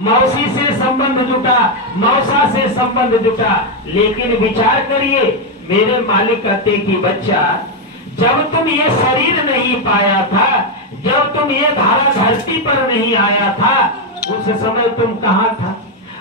मौसी से संबंध जुटा, मौसा से संबंध जुटा, लेकिन विचार करिए मेरे मालिक कहते कि बच्चा, जब तुम ये शरीर नहीं पाया था, जब तुम ये धारा धरती पर नहीं आया था, उस समय तुम कहाँ था?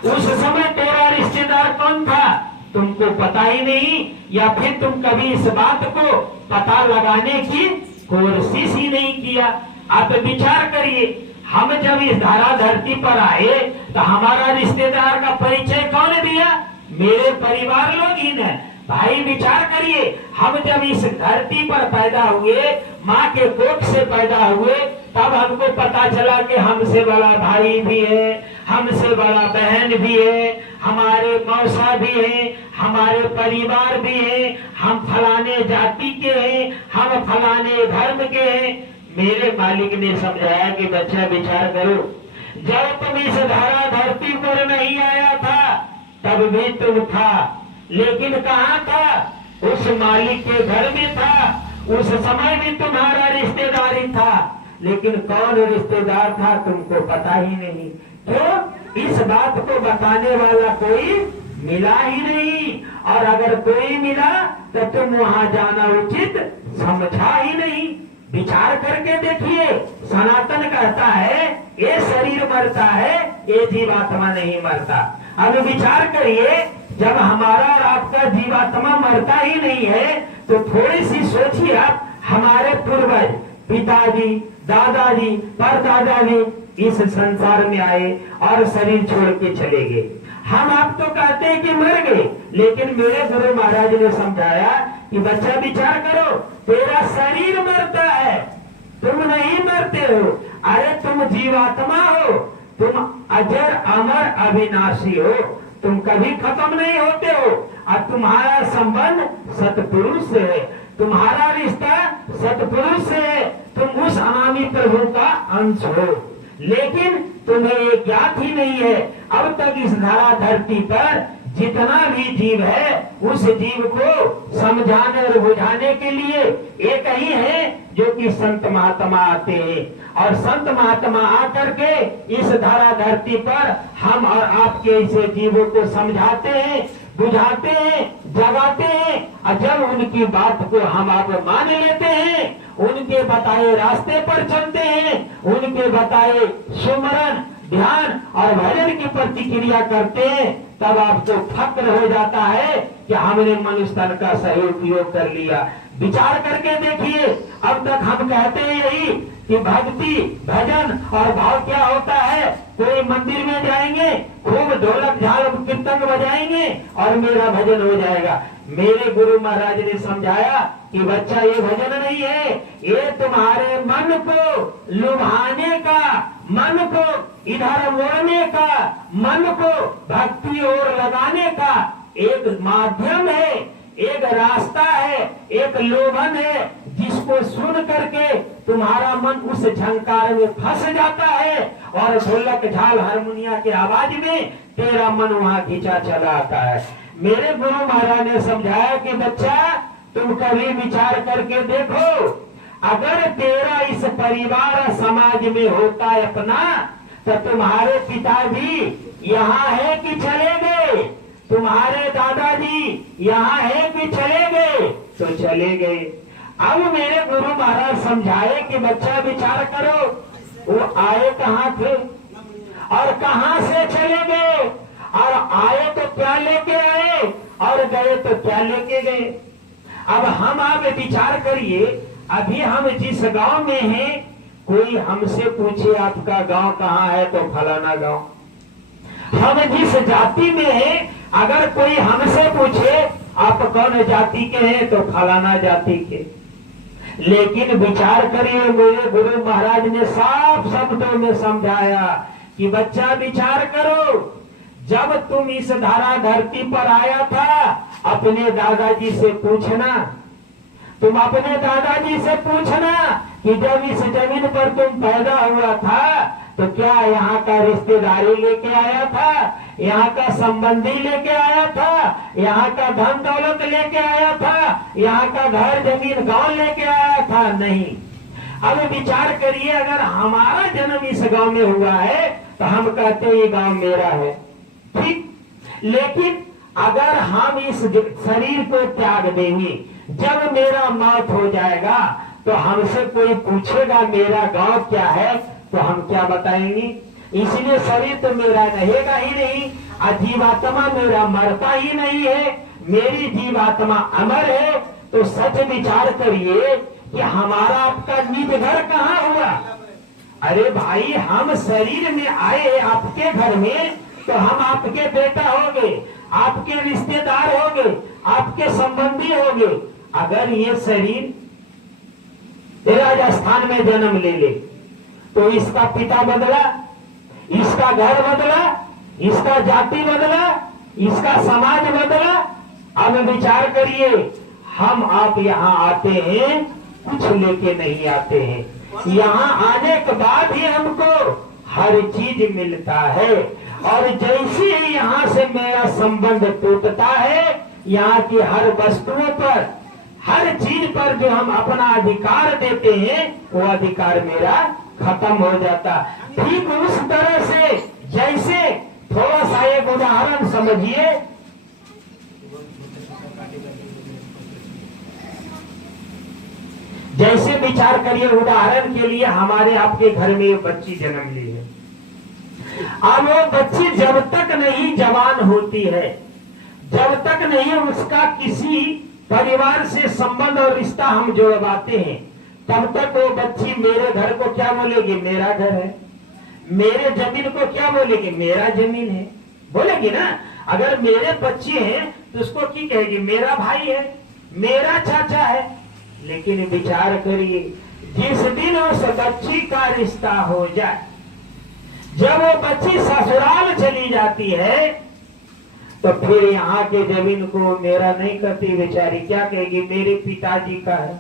उस समय तेरा रिश्तेदार कौन था? तुमको पता ही नहीं, या फिर तुम कभी इस बात को पता लगाने की कोशिश ही नहीं किया। आप विचार करिए, हम जब इस धारा धरती पर आए तो हमारा रिश्तेदार का परिचय कौन दिया? मेरे परिवार लोग ही ने। भाई विचार करिए, हम जब इस धरती पर पैदा हुए, माँ के कोख से पैदा हुए, तब हमको पता चला कि हमसे बड़ा भाई भी है, हमसे बड़ा बहन भी है, हमारे मौसा भी है, हमारे परिवार भी है, हम फलाने जाति के हैं, हम फलाने धर्म के हैं। मेरे मालिक ने समझाया कि बच्चा विचार करो, जब तुम इस धारा धरती पर नहीं आया था तब भी तुम था, लेकिन कहाँ था? उस मालिक के घर में था। उस समय भी तुम्हारा रिश्तेदारी था, लेकिन कौन रिश्तेदार था तुमको पता ही नहीं। तो इस बात को बताने वाला कोई मिला ही नहीं, और अगर कोई मिला तो तुम वहां जाना उचित समझा ही नहीं। विचार करके देखिए, सनातन कहता है ये शरीर मरता है, ये जीवात्मा नहीं मरता। अब विचार करिए, जब हमारा और आपका जीवात्मा मरता ही नहीं है, तो थोड़ी सी सोचिए आप, हमारे पूर्वज पिताजी, दादाजी, परदादाजी इस संसार में आए और शरीर छोड़ के चले गए। हम आप तो कहते हैं कि मर गए, लेकिन मेरे गुरु महाराज ने समझाया कि बच्चा विचार करो, तेरा शरीर मरता है, तुम नहीं मरते हो। अरे तुम जीवात्मा हो, तुम अजर अमर अविनाशी हो, तुम कभी खत्म नहीं होते हो। और तुम्हारा संबंध सतपुरुष से है, तुम्हारा रिश्ता सतपुरुष से है, तुम उस अनामी प्रभु का अंश हो, लेकिन तुम्हें ये ज्ञात ही नहीं है। अब तक इस धरा धरती पर जितना भी जीव है, उस जीव को समझाने और बुझाने के लिए एक ही है जो कि संत महात्मा आते हैं, और संत महात्मा आकर के इस धरा धरती पर हम और आपके ऐसे जीवों को समझाते हैं, बुझाते हैं, जगाते हैं। और जब उनकी बात को हम आप मान लेते हैं, उनके बताए रास्ते पर चलते हैं, उनके बताए सुमरन, ध्यान और भजन की प्रतिक्रिया करते हैं, तब आपको फक्र हो जाता है कि हमने मनुष्य तन का सही उपयोग कर लिया। विचार करके देखिए, अब तक हम कहते हैं यही कि भक्ति, भजन और भाव क्या होता है। कोई मंदिर में जाएंगे, खूब ढोलक झाल कीर्तन बजाएंगे और मेरा भजन हो जाएगा। मेरे गुरु महाराज ने समझाया कि बच्चा ये भजन नहीं है, ये तुम्हारे मन को लुभाने का, मन को इधर मोड़ने का, मन को भक्ति ओर लगाने का एक माध्यम है, एक रास्ता है, एक लोभन है, जिसको सुन करके तुम्हारा मन उस झंकार में फंस जाता है और ढोलक झाल हारमोनिया के आवाज में तेरा मन वहां खींचा चला आता है। मेरे गुरु महाराज ने समझाया कि बच्चा तुम कभी विचार करके देखो, अगर तेरा इस परिवार समाज में होता है अपना, तो तुम्हारे पिता भी यहाँ है कि चले गए, तुम्हारे दादाजी यहाँ है कि चले गए, तो चले गए। अब मेरे गुरु महाराज समझाए कि बच्चा विचार करो, वो आए कहाँ थे और कहाँ से चले गए, और आए तो क्या लेके आए और गए तो क्या लेके गए। अब हम आप विचार करिए, अभी हम जिस गांव में हैं, कोई हमसे पूछे आपका गांव कहाँ है तो फलाना गांव। हम जिस जाति में हैं, अगर कोई हमसे पूछे आप कौन जाति के हैं तो फलाना जाति के। लेकिन विचार करिए, मेरे गुरु महाराज ने साफ शब्दों में समझाया कि बच्चा विचार करो, जब तुम इस धारा धरती पर आया था, अपने दादाजी से पूछना, तुम अपने दादाजी से पूछना कि जब इस जमीन पर तुम पैदा हुआ था तो क्या यहाँ का रिश्तेदारी लेके आया था, यहाँ का संबंधी लेके आया था, यहाँ का धन दौलत लेके आया था, यहाँ का घर जमीन गांव लेके आया था? नहीं। अब विचार करिए, अगर हमारा जन्म इस गांव में हुआ है तो हम कहते हैं ये गांव मेरा है, ठीक। लेकिन अगर हम इस शरीर को त्याग देंगे, जब मेरा मौत हो जाएगा तो हमसे कोई पूछेगा मेरा गांव क्या है, तो हम क्या बताएंगे? इसलिए शरीर तो मेरा रहेगा ही नहीं, जीवात्मा मेरा मरता ही नहीं है, मेरी जीवात्मा अमर है। तो सच विचार करिए कि हमारा आपका निज घर कहाँ हुआ? अरे भाई, हम शरीर में आए आपके घर में, तो हम आपके बेटा होंगे, आपके रिश्तेदार होंगे, आपके संबंधी होंगे। अगर ये शरीर राजस्थान में जन्म ले ले तो इसका पिता बदला, इसका घर बदला, इसका जाति बदला, इसका समाज बदला। अब विचार करिए, हम आप यहाँ आते हैं, कुछ लेके नहीं आते हैं। यहाँ आने के बाद ही हमको हर चीज मिलता है। और जैसे ही यहाँ से मेरा संबंध टूटता है, यहाँ की हर वस्तुओं पर, हर चीज पर जो हम अपना अधिकार देते हैं, वो अधिकार मेरा खत्म हो जाता। ठीक उस तरह से, जैसे थोड़ा सा एक उदाहरण समझिए। जैसे विचार करिए, उदाहरण के लिए हमारे आपके घर में एक बच्ची जन्म ली है। अब वो बच्ची जब तक नहीं जवान होती है, जब तक नहीं उसका किसी परिवार से संबंध और रिश्ता हम जोड़वाते हैं, तब तक वो बच्ची मेरे घर को क्या बोलेगी? मेरा घर है। मेरे जमीन को क्या बोलेगी? मेरा जमीन है, बोलेगी ना। अगर मेरे बच्चे हैं तो उसको की कहेगी? मेरा भाई है, मेरा चाचा है। लेकिन विचार करिए, जिस दिन उस बच्ची का रिश्ता हो जाए, जब वो बच्ची ससुराल चली जाती है, तो फिर यहाँ के जमीन को मेरा नहीं करती बेचारी, क्या कहेगी? मेरे पिताजी का है,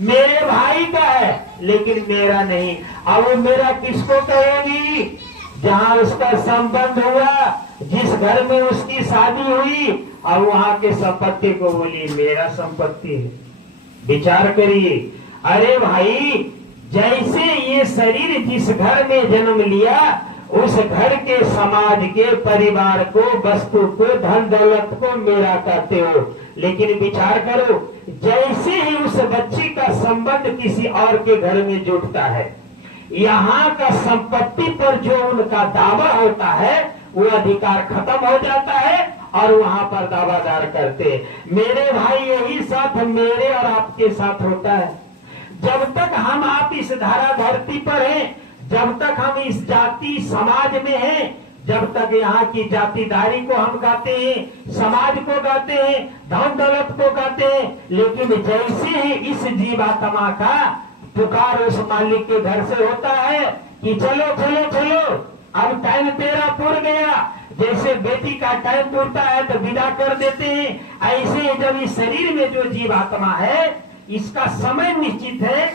मेरे भाई का है, लेकिन मेरा नहीं। अब वो मेरा किसको कहेगी? जहाँ उसका संबंध हुआ, जिस घर में उसकी शादी हुई, और वहाँ के संपत्ति को बोली मेरा संपत्ति है। विचार करिए, अरे भाई, जैसे ये शरीर जिस घर में जन्म लिया, उस घर के, समाज के, परिवार को, वस्तु को, धन दौलत को मेरा कहते हो। लेकिन विचार करो, जैसे ही उस बच्ची का संबंध किसी और के घर में जुड़ता है, यहाँ का संपत्ति पर जो उनका दावा होता है, वो अधिकार खत्म हो जाता है और वहां पर दावादार करते हैं। मेरे भाई, यही साथ मेरे और आपके साथ होता है। जब तक हम आप इस धरा धरती पर हैं, जब तक हम इस जाति समाज में हैं, जब तक यहाँ की जातिदारी को हम गाते हैं, समाज को गाते हैं, धन दौलत को गाते हैं। लेकिन जैसे ही इस जीवात्मा का पुकार उस मालिक के घर से होता है कि चलो चलो चलो, अब टाइम तेरा पूर गया, जैसे बेटी का टाइम पूरता है तो विदा कर देते हैं, ऐसे जब इस शरीर में जो जीवात्मा है, इसका समय निश्चित है।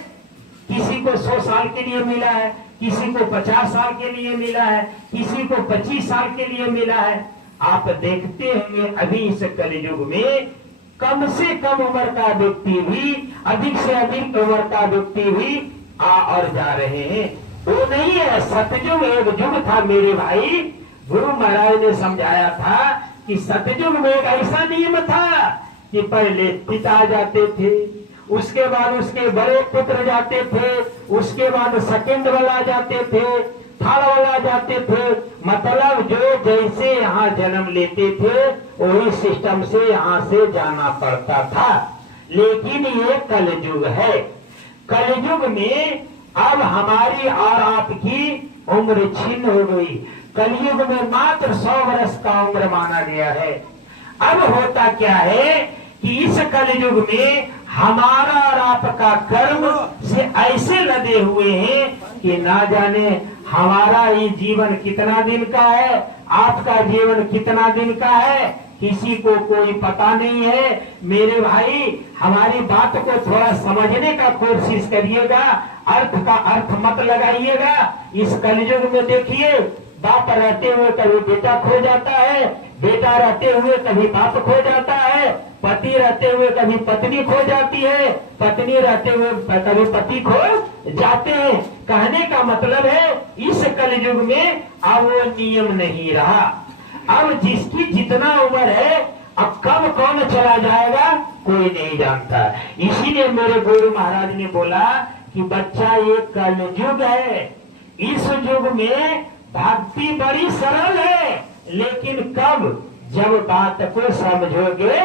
किसी को 100 साल के लिए मिला है, किसी को 50 साल के लिए मिला है, किसी को 25 साल के लिए मिला है। आप देखते होंगे अभी इस कलयुग में कम से कम उम्र का व्यक्ति भी, अधिक से अधिक उम्र का व्यक्ति भी आ और जा रहे हैं। वो नहीं है, सतयुग एक युग था मेरे भाई। गुरु महाराज ने समझाया था कि सतयुग में एक ऐसा नियम था कि पहले पिता जाते थे, उसके बाद उसके बड़े पुत्र जाते थे, उसके बाद सेकंड वाला जाते थे, थर्ड वाला जाते थे। मतलब जो जैसे यहाँ जन्म लेते थे, वही सिस्टम से यहाँ से जाना पड़ता था। लेकिन ये कलयुग है। कलयुग में अब हमारी और आपकी उम्र छिन्न हो गई। कलयुग में मात्र 100 वर्ष का उम्र माना गया है। अब होता क्या है कि इस कलयुग में हमारा और आपका कर्म से ऐसे लदे हुए हैं कि ना जाने हमारा ये जीवन कितना दिन का है, आपका जीवन कितना दिन का है, किसी को कोई पता नहीं है। मेरे भाई हमारी बात को थोड़ा समझने का कोशिश करिएगा, अर्थ का अर्थ मत लगाइएगा। इस कलयुग में देखिए, बाप रहते हुए कभी बेटा खो जाता है, बेटा रहते हुए कभी बाप खो जाता है, पति रहते हुए कभी पत्नी खो जाती है, पत्नी रहते हुए कभी पति खो जाते हैं। कहने का मतलब है इस कलयुग में अब वो नियम नहीं रहा। अब जिसकी जितना उम्र है, अब कब कौन चला जाएगा कोई नहीं जानता। इसीलिए मेरे गुरु महाराज ने बोला कि बच्चा ये कलयुग है, इस युग में भक्ति बड़ी सरल है, लेकिन कब, जब बात को समझोगे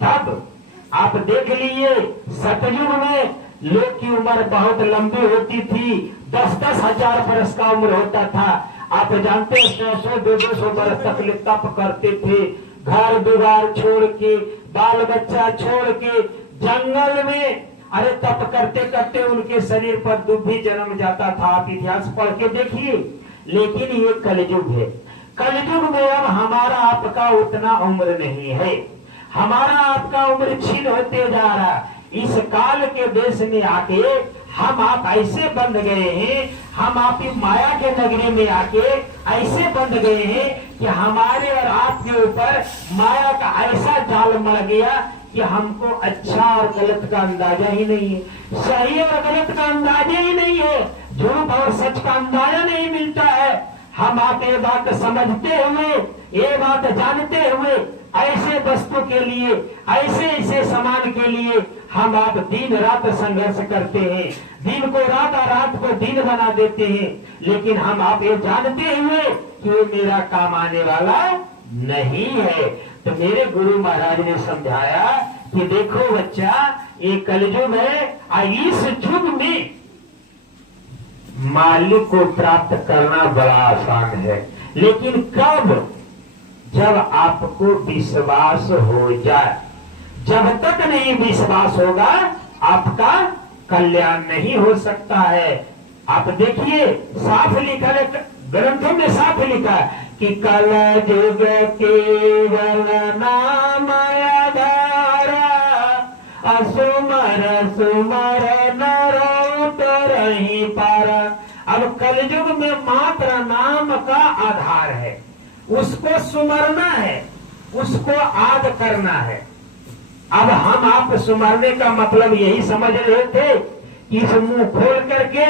तब। आप देख लीजिए, सतयुग में लोग की उम्र बहुत लंबी होती थी, 10-10 हजार बरस का उम्र होता था। आप जानते हैं 100-200 बरस तक तप करते थे, घर दुआर छोड़ के, बाल बच्चा छोड़ के, जंगल में अरे तप करते करते उनके शरीर पर दुभी जन्म जाता था। आप इतिहास पढ़ के देखिए। लेकिन ये कलयुग है, कलयुग में अब हमारा आपका उतना उम्र नहीं है, हमारा आपका उम्र छीन होते जा रहा। इस काल के देश में आके हम आप ऐसे बंध गए हैं, हम आप माया के नगरी में आके ऐसे बंध गए हैं कि हमारे और आपके ऊपर माया का ऐसा जाल मर गया कि हमको अच्छा और गलत का अंदाजा ही नहीं है, सही और गलत का अंदाजा ही नहीं है, झूठ और सच का अंदाजा नहीं मिलता है। हम आप ये बात समझते हुए, ये बात जानते हुए, ऐसे वस्तु के लिए, ऐसे ऐसे सामान के लिए हम आप दिन रात संघर्ष करते हैं, दिन को रात और रात को दिन बना देते हैं। लेकिन हम आप ये जानते हुए कि वो मेरा काम आने वाला नहीं है। तो मेरे गुरु महाराज ने समझाया कि देखो बच्चा, ये कलयुग है, इस युग में मालिक को प्राप्त करना बड़ा आसान है, लेकिन कब, जब आपको विश्वास हो जाए। जब तक नहीं विश्वास होगा आपका कल्याण नहीं हो सकता है। आप देखिए, साफ लिखा है ग्रंथों में, साफ लिखा है कि कलयुग केवल नाम आधारा, असुमर सुमर नर उतरहि पारा। अब कलयुग में मात्र नाम का आधार है, उसको सुमरना है, उसको आद करना है। अब हम आप सुमरने का मतलब यही समझ रहे थे कि इस मुंह खोल करके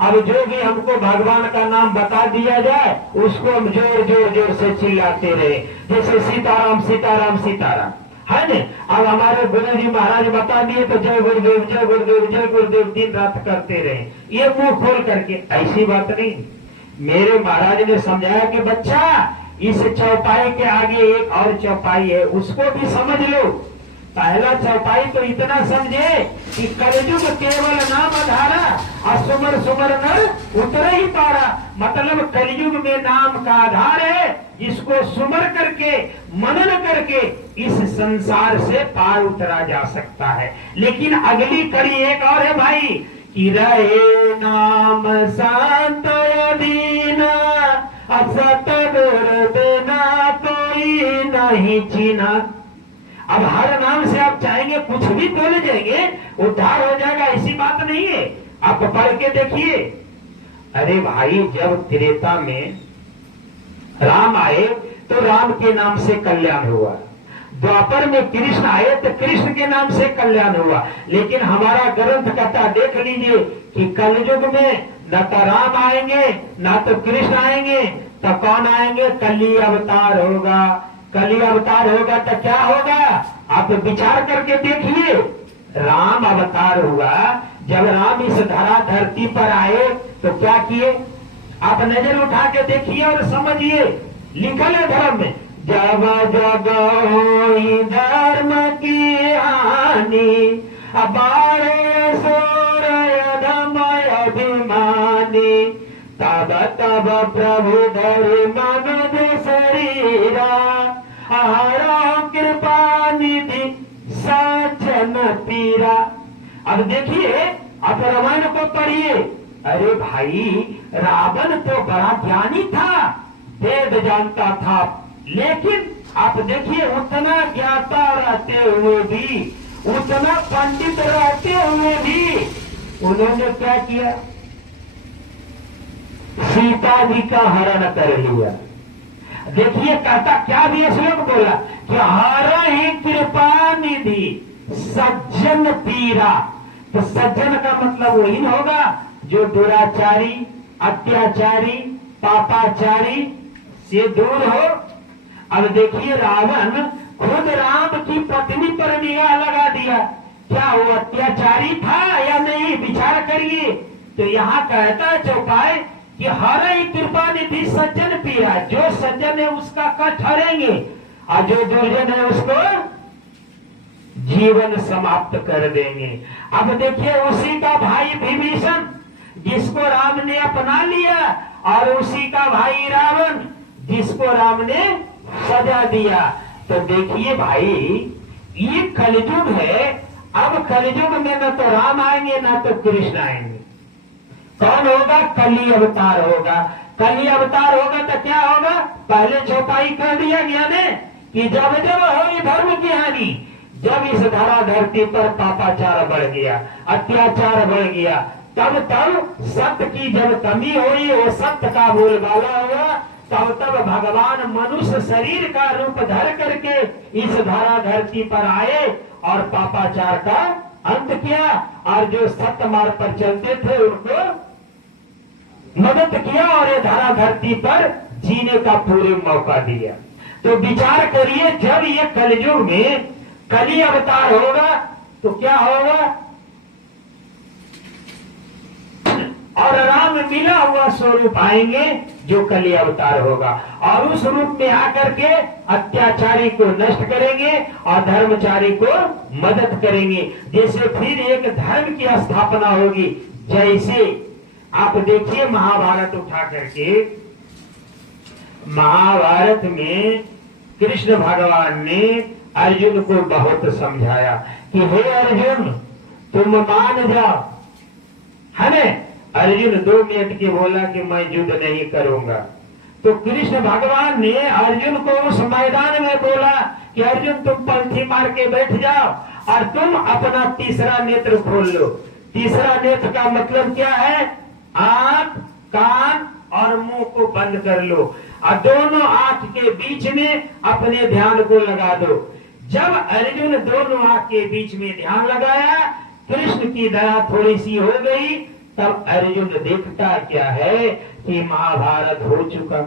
अब जो भी हमको भगवान का नाम बता दिया जाए उसको हम जोर जोर जोर से चिल्लाते रहे, जैसे सीताराम सीताराम सीताराम, है न। अब हमारे गुरु जी महाराज बता दिए तो जय गुरुदेव जय गुरुदेव जय गुरुदेव दिन रात करते रहे, ये मुंह खोल करके। ऐसी बात नहीं, मेरे महाराज ने समझाया कि बच्चा, इस चौपाई के आगे एक और चौपाई है, उसको भी समझ लो। पहला चौपाई तो इतना समझे कि कलयुग केवल नाम आधारा, असुमर सुमर नर उतर ही पारा। मतलब कलयुग में नाम का आधार है, जिसको सुमर करके, मनन करके इस संसार से पार उतरा जा सकता है। लेकिन अगली कड़ी एक और है भाई, कि रहे नाम संत दीना, असत बिना कोई नहीं चीना। अब हर नाम से आप चाहेंगे कुछ भी बोले जाएंगे, उद्धार हो जाएगा, ऐसी बात नहीं है। आप पढ़ के देखिए। अरे भाई, जब त्रेता में राम आए तो राम के नाम से कल्याण हुआ, द्वापर में कृष्ण आए तो कृष्ण के नाम से कल्याण हुआ। लेकिन हमारा ग्रंथ कहता, देख लीजिए कि कलयुग में न तो राम आएंगे न तो कृष्ण आएंगे, तो कौन आएंगे? कली अवतार होगा। कली अवतार होगा तो क्या होगा? आप विचार करके देखिए। राम अवतार हुआ, जब राम इस धरती पर आए तो क्या किए? आप नजर उठा के देखिए और समझिए। लिखल है धर्म में, जब जग होई धर्म की हानि, अबारे सूर्य धमय अभिमानी, तब तब प्रभु धरि मनुज शरीरा, हरो कृपा निधि सज्जन पीरा। अब देखिए, अब रामायण को पढ़िए। अरे भाई, रावण तो बड़ा ज्ञानी था, वेद जानता था, लेकिन आप देखिए, उतना ज्ञाता रहते हुए भी, उतना पंडित रहते हुए भी उन्होंने क्या किया? सीता जी का हरण कर लिया। देखिए कहता क्या भी श्लोक बोला कि हर ही कृपा निधि सज्जन पीरा। तो सज्जन का मतलब वही होगा जो दुराचारी, अत्याचारी, पापाचारी से दूर हो। अब देखिए, रावण खुद राम की पत्नी पर निगाह लगा दिया, क्या वो अत्याचारी था या नहीं? विचार करिए। तो यहाँ कहता है चौपाई कि हर ही कृपा निधि सज्जन पीरा, जो सज्जन है उसका कष्ट हरेंगे और जो दुर्जन है उसको जीवन समाप्त कर देंगे। अब देखिए, उसी का भाई विभीषण जिसको राम ने अपना लिया, और उसी का भाई रावण जिसको राम ने सजा दिया। तो देखिए भाई, ये कलयुग है। अब कलयुग में न तो राम आएंगे न तो कृष्ण आएंगे। कौन होगा? कली अवतार होगा। कली अवतार होगा तो क्या होगा? पहले चौपाई कर दिया गया ने कि जब जब होगी धर्म की हानि, जब इस धरा धरती पर पापाचार बढ़ गया, अत्याचार बढ़ गया, तब तब सत्य की जब कमी हुई, वो सत्य का बोलबाला हुआ, तब तब भगवान मनुष्य शरीर का रूप धर करके इस धरा धरती पर आए और पापाचार का अंत किया, और जो सत्य मार्ग पर चलते थे उनको मदद किया और ये धरा धरती पर जीने का पूरे मौका दिया। तो विचार करिए, जब ये कलयुग में कली अवतार होगा तो क्या होगा? और राम मिला हुआ स्वरूप आएंगे जो कली अवतार होगा, और उस रूप में आकर के अत्याचारी को नष्ट करेंगे और धर्मचारी को मदद करेंगे। जैसे फिर एक धर्म की स्थापना होगी। जैसे आप देखिए, महाभारत उठा करके, महाभारत में कृष्ण भगवान ने अर्जुन को बहुत समझाया कि हे अर्जुन, तुम मान जाओ, है ना? अर्जुन 2 मिनट के बोला कि मैं युद्ध नहीं करूंगा। तो कृष्ण भगवान ने अर्जुन को उस मैदान में बोला कि अर्जुन, तुम पंथी मार के बैठ जाओ और तुम अपना तीसरा नेत्र खोल लो। तीसरा नेत्र का मतलब क्या है? आंख, कान और मुंह को बंद कर लो और दोनों आंख के बीच में अपने ध्यान को लगा दो। जब अर्जुन दोनों आंख के बीच में ध्यान लगाया, कृष्ण की दया थोड़ी सी हो गई, तब अर्जुन देखता क्या है कि महाभारत हो चुका।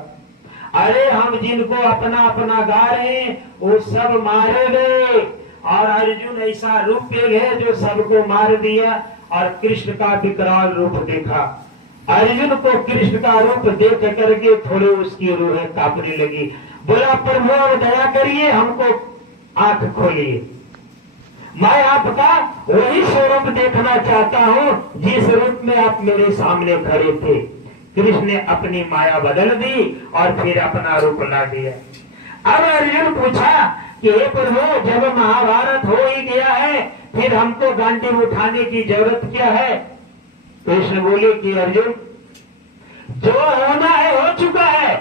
अरे हम जिनको अपना अपना गा रहे हैं वो सब मारे गए, और अर्जुन ऐसा रूप है जो सबको मार दिया। और कृष्ण का विकराल रूप देखा। अर्जुन को कृष्ण का रूप देख करके थोड़े उसकी रूहें कांपने लगी। बोला, प्रभु दया करिए, हमको आंख खोलिए, मैं आपका वही स्वरूप देखना चाहता हूँ जिस रूप में आप मेरे सामने खड़े थे। कृष्ण ने अपनी माया बदल दी और फिर अपना रूप ला दिया। अब अर्जुन पूछा कि हे प्रभु, जब महाभारत हो ही गया है, फिर हमको गांडी उठाने की जरूरत क्या है? कृष्ण बोले कि अर्जुन, जो होना है हो चुका है,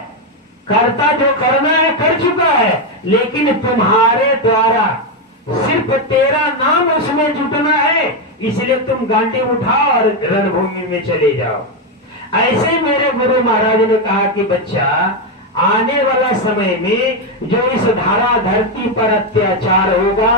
करता जो करना है कर चुका है, लेकिन तुम्हारे द्वारा सिर्फ तेरा नाम उसमें जुटना है, इसलिए तुम गांडी उठाओ और रणभूमि में चले जाओ। ऐसे मेरे गुरु महाराज ने कहा कि बच्चा, आने वाला समय में जो इस धारा धरती पर अत्याचार होगा,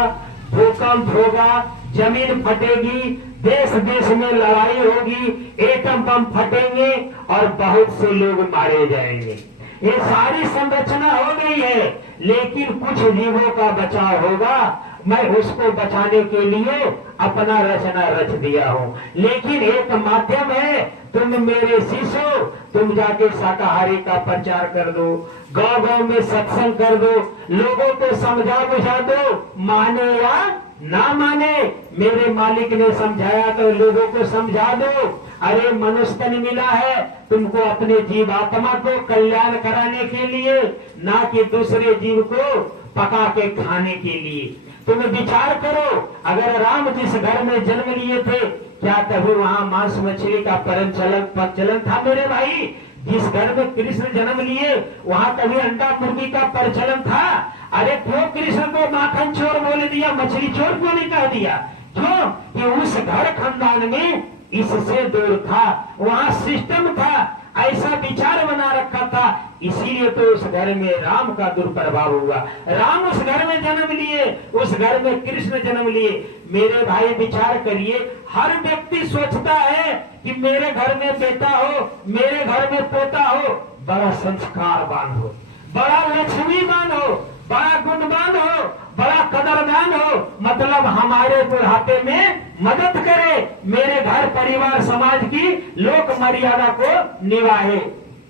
भूकंप होगा, जमीन फटेगी, देश देश में लड़ाई होगी, एटम बम फटेंगे और बहुत से लोग मारे जाएंगे। ये सारी संरचना हो गई है, लेकिन कुछ जीवों का बचाव होगा। मैं उसको बचाने के लिए अपना रचना रच दिया हूँ, लेकिन एक माध्यम है, तुम मेरे शिष्य हो, तुम जाके शाकाहारी का प्रचार कर दो, गांव गांव में सत्संग कर दो, लोगों को समझा बुझा दो, माने या ना माने, मेरे मालिक ने समझाया तो लोगों को समझा दो। अरे मनुष्य तन मिला है तुमको अपने जीवात्मा को कल्याण कराने के लिए, ना कि दूसरे जीव को पका के खाने के लिए। तुम विचार करो, अगर राम जिस घर में जन्म लिए थे, क्या कभी वहाँ मांस मछली का प्रचलन था मेरे भाई? जिस घर में कृष्ण जन्म लिए वहाँ कभी अंडा मुर्गी का प्रचलन था? अरे क्यों कृष्ण को माखन चोर बोल दिया, मछली चोर क्यों नहीं कह दिया? क्यों? कि उस घर खानदान में इससे दूर था, वहां सिस्टम था, ऐसा विचार बना रखा था, इसीलिए तो उस घर में राम का दुष्प्रभाव हुआ। राम उस घर में जन्म लिए, उस घर में कृष्ण जन्म लिए। मेरे भाई विचार करिए, हर व्यक्ति सोचता है कि मेरे घर में बेटा हो, मेरे घर में पोता हो, बड़ा संस्कारवान हो, बड़ा लक्ष्मीवान हो, बड़ा गुणवान हो, बड़ा कदरदान हो, मतलब हमारे बुढ़ापे में मदद करे, मेरे घर परिवार समाज की लोक मर्यादा को निभाए।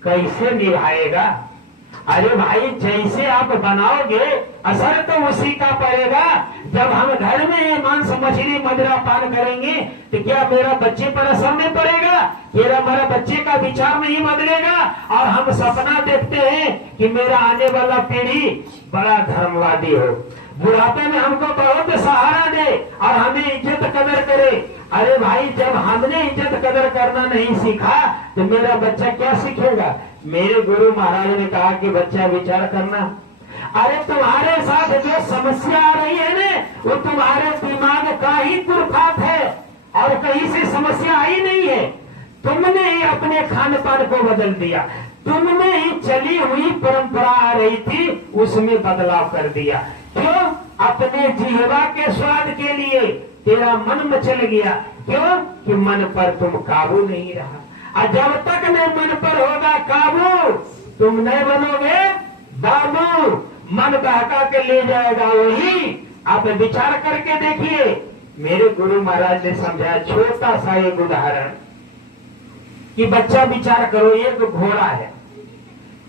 कैसे निभाएगा? अरे भाई, जैसे आप बनाओगे असर तो उसी का पड़ेगा। जब हम घर में मांस मछली मदिरा पान करेंगे तो क्या मेरा बच्चे पर असर नहीं पड़ेगा? मेरा बच्चे का विचार नहीं बदलेगा? और हम सपना देखते हैं कि मेरा आने वाला पीढ़ी बड़ा धर्मवादी हो, बुढ़ापे में हमको बहुत सहारा दे और हमें इज्जत कदर करे। अरे भाई, जब हमने इज्जत कदर करना नहीं सीखा तो मेरा बच्चा क्या सीखेगा? मेरे गुरु महाराज ने कहा कि बच्चा विचार करना। अरे तुम्हारे साथ जो समस्या आ रही है ना, वो तुम्हारे दिमाग का ही कुरफात है और कहीं से समस्या आई नहीं है। तुमने ही अपने खान पान को बदल दिया, तुमने ही चली हुई परंपरा आ रही थी उसमें बदलाव कर दिया। क्यों? अपने जिह्वा के स्वाद के लिए तेरा मन मचल गया। क्यों? कि मन पर तुम काबू नहीं रहा। और जब तक न मन पर होगा काबू, तुम नहीं बनोगे बाबू, मन बहका के ले जाएगा वही। आप विचार करके देखिए, मेरे गुरु महाराज ने समझाया छोटा सा एक उदाहरण कि बच्चा विचार करो, एक घोड़ा है,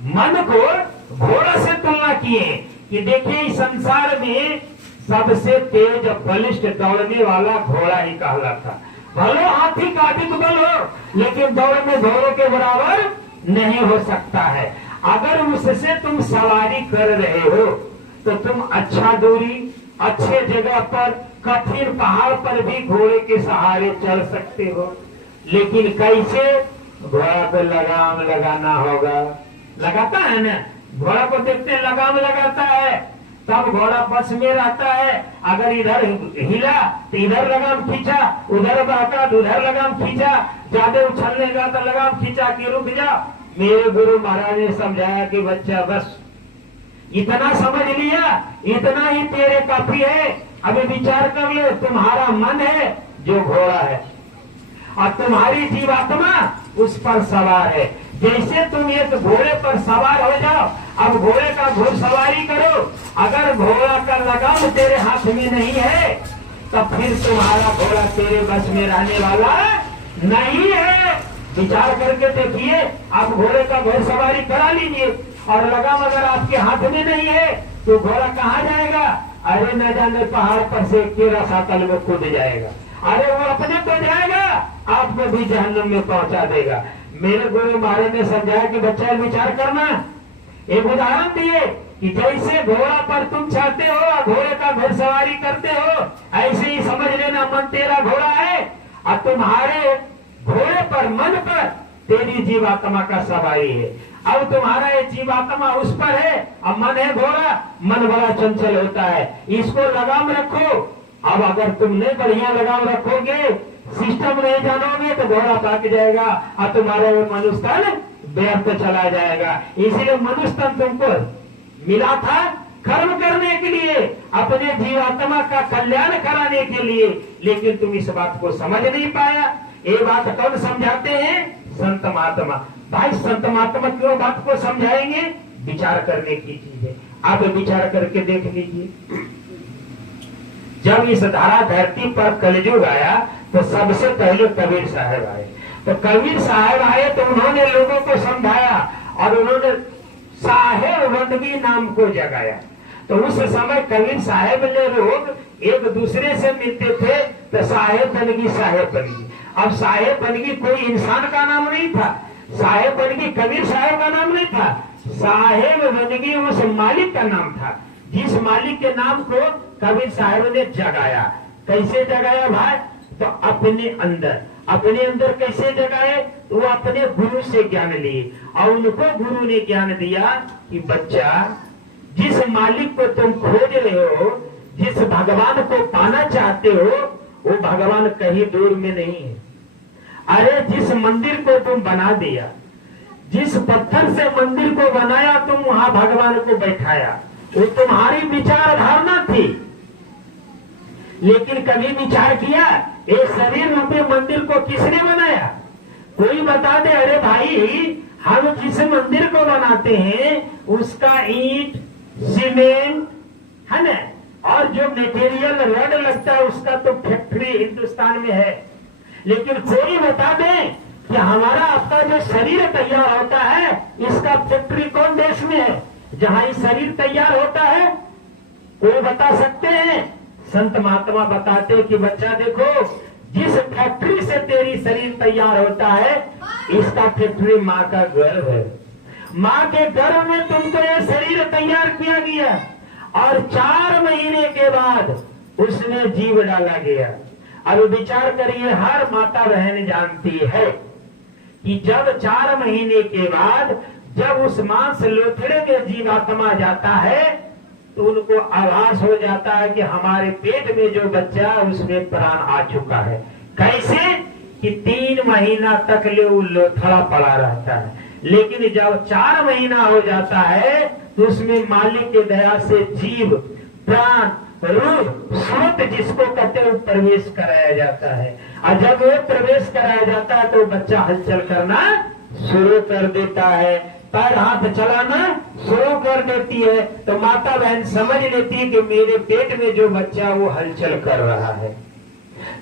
मन को घोड़ा से तुलना किए कि देखिए इस संसार में सबसे तेज बलिष्ठ दौड़ने वाला घोड़ा ही कहलाता। भले हाथी का अधिक बल हो, लेकिन दौड़ में घोड़ों के बराबर नहीं हो सकता है। अगर उससे तुम सवारी कर रहे हो तो तुम अच्छा दूरी, अच्छे जगह पर, कठिन पहाड़ पर भी घोड़े के सहारे चल सकते हो। लेकिन कैसे? घोड़ा को लगाम लगाना होगा। लगाता है ना, घोड़ा को देखते हैं लगाम लगाता है, तब घोड़ा बस में रहता है। अगर इधर हिला तो इधर लगाम खींचा, उधर बहका तो उधर लगाम खींचा, ज्यादा उछलने का तो लगाम खींचा कि रुक जा। मेरे गुरु महाराज ने समझाया कि बच्चा बस इतना समझ लिया, इतना ही तेरे काफी है। अभी विचार कर लो, तुम्हारा मन है जो घोड़ा है और तुम्हारी जीवात्मा उस पर सवार है। जैसे तुम एक घोड़े पर सवार हो जाओ, अब घोड़े का घुड़सवारी करो। अगर घोड़ा का लगाम तेरे हाथ में नहीं है तो फिर तुम्हारा घोड़ा तेरे बस में रहने वाला नहीं है। विचार करके देखिए, आप घोड़े का घुड़सवारी करा लीजिए और लगाम अगर आपके हाथ में नहीं है तो घोड़ा कहाँ जाएगा? अरे न जाने पहाड़ पर से 13 सातल में कूद जाएगा। अरे वो अपने तो जाएगा, आपको भी जहन्नम में पहुंचा देगा। मेरे गुरु महाराज ने समझाया कि बच्चा विचार करना। एक उदाहरण दिए कि जैसे घोड़ा पर तुम चढ़ते हो और घोड़े का घुड़सवारी करते हो, ऐसे ही समझ लेना मन तेरा घोड़ा है और तुम्हारे घोड़े पर, मन पर तेरी जीवात्मा का सवारी है। अब तुम्हारा ये जीवात्मा उस पर है और मन है घोड़ा। मन बड़ा चंचल होता है, इसको लगाम रखो। अब अगर तुमने बढ़िया लगाम रखोगे, सिस्टम नहीं जानोगे तो घोड़ा भाग जाएगा और तुम्हारा वो मनुष्य तन व्यर्थ चला जाएगा। इसीलिए मनुष्य तन तुमको मिला था कर्म करने के लिए, अपने जीवात्मा का कल्याण कराने के लिए, लेकिन तुम इस बात को समझ नहीं पाया। ये बात कौन समझाते हैं? संत महात्मा। भाई संत महात्मा क्यों बात को समझाएंगे? विचार करने की चीज है। आप विचार करके देख लीजिए, जब इस धारा धरती पर कलयुग आया तो सबसे पहले कबीर साहब आए। तो कबीर साहब आए तो उन्होंने लोगों को समझाया और उन्होंने साहेब बंदगी नाम को जगाया। तो उस समय कबीर साहेब ने लोग एक दूसरे से मिलते थे तो साहेब बंदगी, साहेब बंदगी। अब साहेब बंदगी कोई इंसान का नाम नहीं था, साहेब बंदगी कबीर साहब का नाम नहीं था, साहेब बंदगी उस मालिक का नाम था जिस मालिक के नाम को कबीर साहब ने जगाया। कैसे जगाया भाई? तो अपने अंदर कैसे जगाए? तो वो अपने गुरु से ज्ञान लिए और उनको गुरु ने ज्ञान दिया कि बच्चा जिस मालिक को तुम खोज रहे हो, जिस भगवान को पाना चाहते हो, वो भगवान कहीं दूर में नहीं है। अरे जिस मंदिर को तुम बना दिया, जिस पत्थर से मंदिर को बनाया, तुम वहां भगवान को बैठाया, वो तुम्हारी विचार धारणा थी। लेकिन कभी विचार किया ये शरीर रूपी मंदिर को किसने बनाया? कोई बता दे, अरे भाई हम जिस मंदिर को बनाते हैं उसका ईंट, सीमेंट है ना, और जो मटेरियल रड लगता है उसका तो फैक्ट्री हिंदुस्तान में है। लेकिन कोई बता दे कि हमारा आपका जो शरीर तैयार होता है इसका फैक्ट्री कौन देश में है जहां ये शरीर तैयार होता है? कोई बता सकते हैं? संत महात्मा बताते कि बच्चा देखो, जिस फैक्ट्री से तेरी शरीर तैयार होता है इसका फैक्ट्री माँ का गर्भ है। माँ के गर्भ में तुमको ये शरीर तैयार किया गया और 4 महीने के बाद उसमें जीव डाला गया। अब विचार करिए, हर माता बहन जानती है कि जब 4 महीने के बाद जब उस मांस लोथड़े में जीवात्मा जाता है तो उनको आभास हो जाता है कि हमारे पेट में जो बच्चा है उसमें प्राण आ चुका है। कैसे कि 3 महीना तक ले वो लोथड़ा पड़ा रहता है, लेकिन जब 4 महीना हो जाता है तो उसमें मालिक की दया से जीव, प्राण, रूह, स्रोत जिसको कहते हैं प्रवेश कराया जाता है। और जब वो प्रवेश कराया जाता है तो बच्चा हलचल करना शुरू कर देता है, पैर हाथ चलाना शुरू कर देती है। तो माता बहन समझ लेती है कि मेरे पेट में जो बच्चा वो हलचल कर रहा है।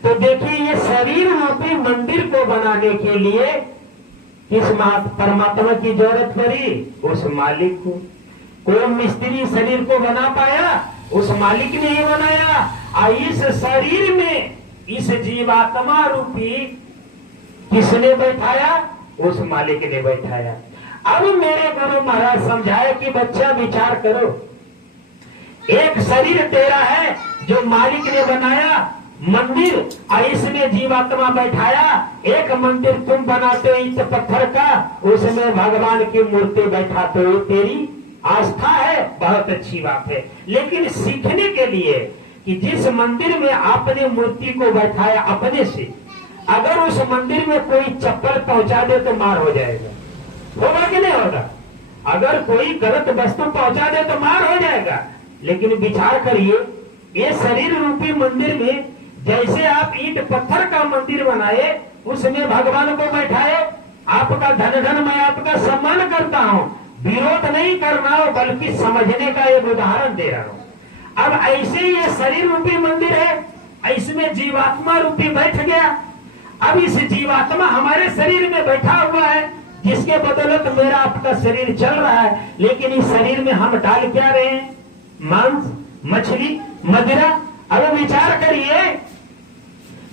तो देखिए, ये शरीर रूपी मंदिर को बनाने के लिए किस परमात्मा की जरूरत पड़ी? उस मालिक को। कोई मिस्त्री शरीर को बना पाया? उस मालिक ने ही बनाया। और इस शरीर में इस जीवात्मा रूपी किसने बैठाया? उस मालिक ने बैठाया। अब मेरे गुरु महाराज समझाए कि बच्चा विचार करो, एक शरीर तेरा है जो मालिक ने बनाया मंदिर, और इसमें जीवात्मा बैठाया। एक मंदिर तुम बनाते हो ईंट पत्थर का, उसमें भगवान की मूर्ति बैठाते हो, तेरी आस्था है, बहुत अच्छी बात है। लेकिन सीखने के लिए कि जिस मंदिर में आपने मूर्ति को बैठाया अपने से, अगर उस मंदिर में कोई चप्पल पहुंचा दे तो मार हो जाएगा, होगा कि नहीं होगा? अगर कोई गलत वस्तु पहुंचा दे तो मार हो जाएगा। लेकिन विचार करिए, ये शरीर रूपी मंदिर में जैसे आप ईंट पत्थर का मंदिर बनाए, उसमें भगवान को बैठाए। आपका धन धन मैं आपका सम्मान करता हूँ, विरोध नहीं करना हो बल्कि समझने का एक उदाहरण दे रहा हूँ। अब ऐसे ही ये शरीर रूपी मंदिर है, इसमें जीवात्मा रूपी बैठ गया। अब इस जीवात्मा हमारे शरीर में बैठा हुआ है, जिसके बदौलत मेरा आपका शरीर चल रहा है। लेकिन इस शरीर में हम डाल क्या रहे हैं? मांस, मछली, मदिरा। अब विचार करिए,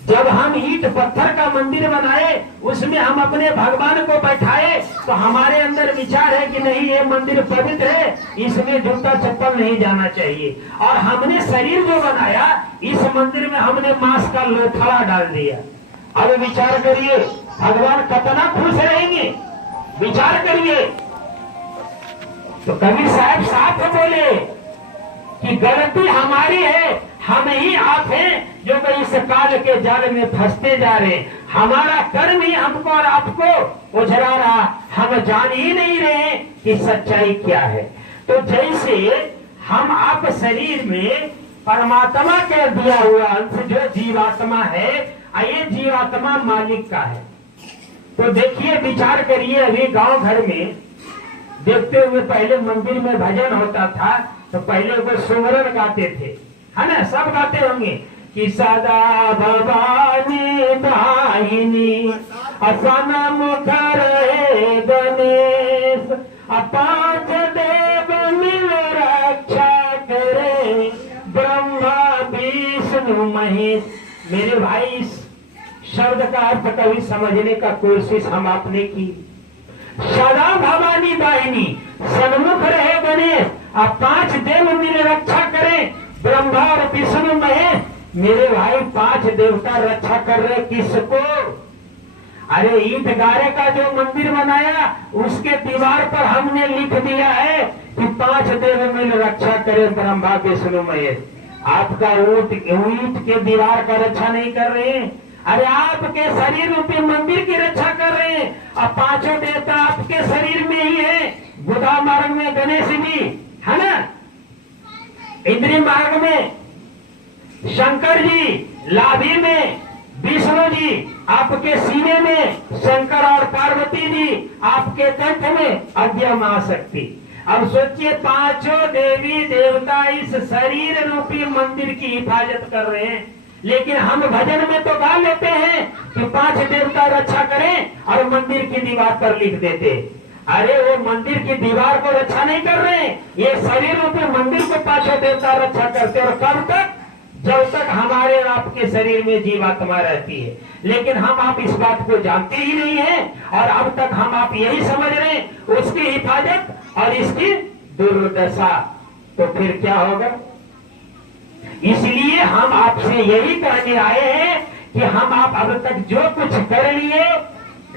जब हम ईंट पत्थर का मंदिर बनाए, उसमें हम अपने भगवान को बैठाए, तो हमारे अंदर विचार है कि नहीं ये मंदिर पवित्र है, इसमें जूता चप्पल नहीं जाना चाहिए। और हमने शरीर जो बनाया, इस मंदिर में हमने मांस का लोथड़ा डाल दिया। अब विचार करिए, भगवान कितना खुश रहेंगे? विचार करिए। तो कबीर साहब साफ बोले कि गलती हमारी है, हम ही आप हैं जो इस काल के जाल में फंसते जा रहे। हमारा कर्म ही हमको और आपको उजरा रहा, हम जान ही नहीं रहे कि सच्चाई क्या है। तो जैसे हम आप शरीर में परमात्मा के दिया हुआ अंश जो जीवात्मा है, ये जीवात्मा मालिक का है। तो देखिए, विचार करिए, अभी गांव घर में देखते हुए पहले मंदिर में भजन होता था तो पहले वो सुमरन गाते थे, है ना? सब गाते होंगे कि सदा भवानी दाहिनी असनम करे गणेश, 5 देव मिल रक्षा करे, ब्रह्मा विष्णु महेश। मेरे भाई, इस शब्द का अर्थ कभी समझने का कोशिश हम आपने की। सदा भवानी दाहिनी, सन्मुख रहे गणेश, और 5 देव मिल रक्षा करें, ब्रह्मा और विष्णु महेश। मेरे भाई, 5 देवता रक्षा कर रहे किसको? अरे ईंट गारे का जो मंदिर बनाया, उसके दीवार पर हमने लिख दिया है कि 5 देव मिल रक्षा करे ब्रह्मा विष्णु महेश। आपका ऊंट के दीवार का रक्षा नहीं कर रहे हैं, अरे आपके शरीर रूपी मंदिर की रक्षा कर रहे हैं। अब पांचों देवता आपके शरीर में ही है। बुधा मार्ग में गणेश जी है ना, इंद्रिय मार्ग में शंकर जी, लाभी में विष्णु जी, आपके सीने में शंकर और पार्वती जी, आपके कंठ में अद्य महाशक्ति। अब सोचिए पांचों देवी देवता इस शरीर रूपी मंदिर की हिफाजत कर रहे हैं, लेकिन हम भजन में तो गा लेते हैं कि 5 देवता रक्षा करें और मंदिर की दीवार पर लिख देते। अरे वो मंदिर की दीवार को रक्षा नहीं कर रहे, ये शरीर रूपी मंदिर को 5 देवता रक्षा करते। और कब तक? जब तक हमारे और आपके शरीर में जीवात्मा रहती है। लेकिन हम आप इस बात को जानते ही नहीं है, और अब तक हम आप यही समझ रहे हैं उसकी हिफाजत और इसकी दुर्दशा। तो फिर क्या होगा? इसलिए हम आपसे यही कहने आए हैं कि हम आप अब तक जो कुछ कर लिए,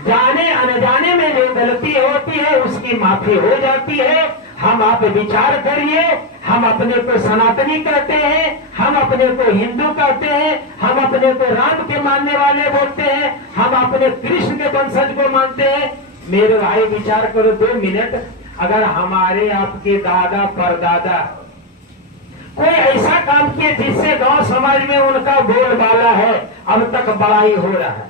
जाने अनजाने में जो गलती होती है उसकी माफी हो जाती है। हम आप विचार करिए, हम अपने को सनातनी कहते हैं, हम अपने को हिंदू कहते हैं, हम अपने को राम के मानने वाले बोलते हैं, हम अपने कृष्ण के वंशज को मानते हैं। मेरे भाई विचार करो 2 मिनट, अगर हमारे आपके दादा परदादा कोई ऐसा काम किए जिससे गांव समाज में उनका बोलबाला है, अब तक बड़ाई हो रहा है,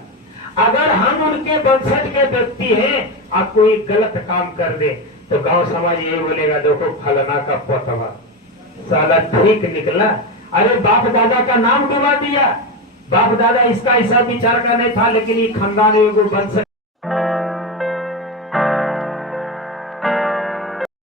अगर हम उनके वंशज के व्यक्ति हैं और कोई गलत काम कर दे तो गांव समाज ये बोलेगा देखो फलाना का पोतवा साला ठीक निकला। अरे बाप दादा का नाम डुबा दिया, बाप दादा इसका ऐसा विचार का नहीं था, लेकिन ये खानदान वंश